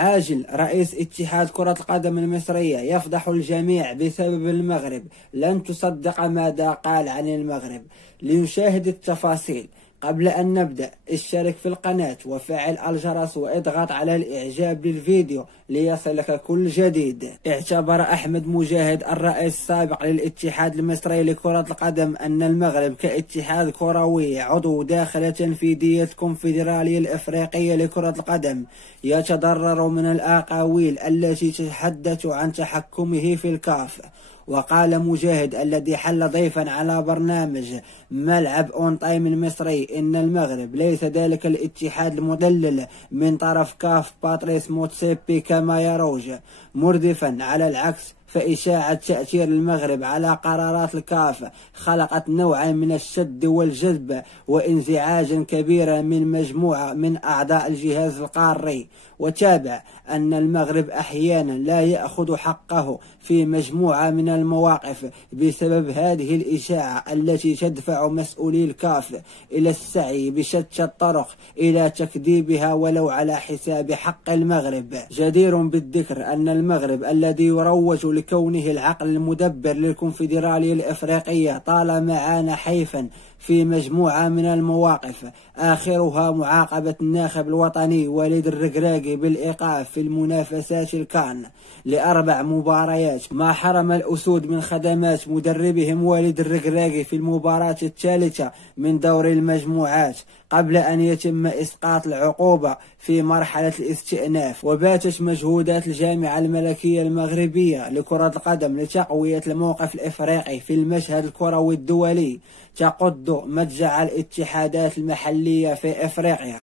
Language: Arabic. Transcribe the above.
عاجل. رئيس اتحاد كرة القدم المصرية يفضح الجميع بسبب المغرب. لن تصدق ماذا قال عن المغرب. لنشاهد التفاصيل. قبل أن نبدأ اشترك في القناة وفعل الجرس واضغط على الإعجاب للفيديو ليصلك كل جديد. اعتبر أحمد مجاهد الرئيس السابق للاتحاد المصري لكرة القدم أن المغرب كاتحاد كروي عضو داخل تنفيذية الكونفدرالية الإفريقية لكرة القدم يتضرر من الأقاويل التي تتحدث عن تحكمه في الكاف. وقال مجاهد الذي حل ضيفا على برنامج ملعب اون تايم المصري إن المغرب ليس ذلك الاتحاد المدلل من طرف كاف باتريس موتسيبي كما يروج، مردفا على العكس فإشاعة تأثير المغرب على قرارات الكاف خلقت نوعا من الشد والجذب وانزعاجا كبيرا من مجموعة من أعضاء الجهاز القاري. وتابع أن المغرب أحيانا لا يأخذ حقه في مجموعة من المواقف بسبب هذه الإشاعة التي تدفع مسؤولي الكاف إلى السعي بشتى الطرق إلى تكذيبها ولو على حساب حق المغرب. جدير بالذكر أن المغرب الذي يروج لكونه العقل المدبر للكونفدرالية الإفريقية طالما عانى حيفا في مجموعة من المواقف، آخرها معاقبة الناخب الوطني وليد الركراكي بالإيقاف في المنافسات الكان ل4 مباريات، ما حرم الأسود من خدمات مدربهم وليد الركراكي في المباراة الثالثة من دور المجموعات قبل أن يتم إسقاط العقوبة في مرحلة الاستئناف. وباتت مجهودات الجامعة الملكية المغربية لكرة القدم لتقوية الموقف الإفريقي في المشهد الكروي الدولي تقود متجع الاتحادات المحلية في إفريقيا.